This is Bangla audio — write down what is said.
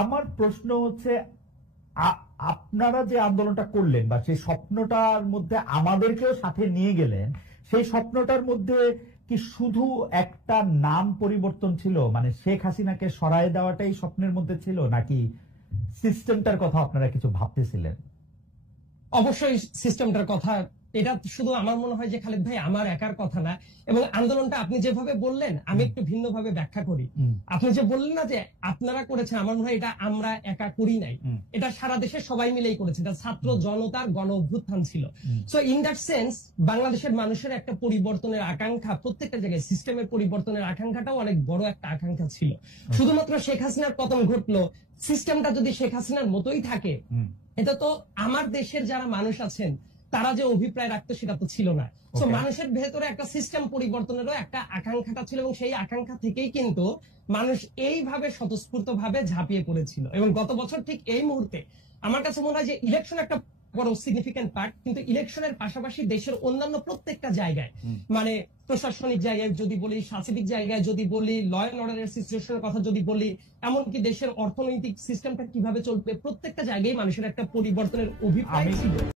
আমার প্রশ্ন হচ্ছে আপনারা যে আন্দোলনটা করলেন বা সেই স্বপ্নটার মধ্যে আমাদেরকেও সাথে নিয়ে গেলেন, সেই স্বপ্নটার মধ্যে কি শুধু একটা নাম পরিবর্তন ছিল, মানে শেখ হাসিনাকে সরায় দেওয়াটাই স্বপ্নের মধ্যে ছিল, নাকি সিস্টেমটার কথা আপনারা কিছু ভাবতেছিলেন? অবশ্যই সিস্টেমটার কথা। এটা শুধু আমার মনে হয় যে খালেদ ভাই আমার একার কথা না, এবং আন্দোলনটা আপনি যেভাবে বললেন আমি একটু ভিন্নভাবে ব্যাখ্যা করি। আপনি যে বললেন না যে আপনারা করেছেন, আমার মনে হয় এটা আমরা একা করি নাই, এটা সারা দেশের সবাই মিলেই করেছে। এটা ছাত্র জনতার গণ অভ্যুত্থান ছিল। সো ইন দ্যাট সেন্স বাংলাদেশের মানুষের একটা পরিবর্তনের আকাঙ্ক্ষা, প্রত্যেকটা জায়গায় সিস্টেমের পরিবর্তনের আকাঙ্ক্ষাটাও অনেক বড় একটা আকাঙ্ক্ষা ছিল। শুধুমাত্র শেখ হাসিনার পতন ঘটলো, সিস্টেমটা যদি শেখ হাসিনার মতোই থাকে, এটা তো আমার দেশের যারা মানুষ আছেন তারা যে অভিপ্রায় রাখতো সেটা তো ছিল না। তো মানুষের ভেতরে একটা সিস্টেম পরিবর্তনেরও একটা আকাঙ্ক্ষাটা ছিল, এবং সেই আকাঙ্ক্ষা থেকেই কিন্তু মানুষ এইভাবে স্বতঃস্ফূর্ত ভাবে ঝাঁপিয়ে পড়েছিল। এবং গত বছর ঠিক এই মুহূর্তে আমার কাছে মনে হয় যে ইলেকশন একটা বড় সিগনিফিকেন্ট পার্ট, কিন্তু ইলেকশনের পাশাপাশি দেশের অন্যান্য প্রত্যেকটা জায়গায়, মানে প্রশাসনিক জায়গায় যদি বলি, সাংস্কৃতিক জায়গায় যদি বলি, ল এন্ড অর্ডারের সিচুয়েশনের কথা যদি বলি, এমনকি দেশের অর্থনৈতিক সিস্টেমটা কিভাবে চলবে, প্রত্যেকটা জায়গায় মানুষের একটা পরিবর্তনের অভিপ্রায় ছিল।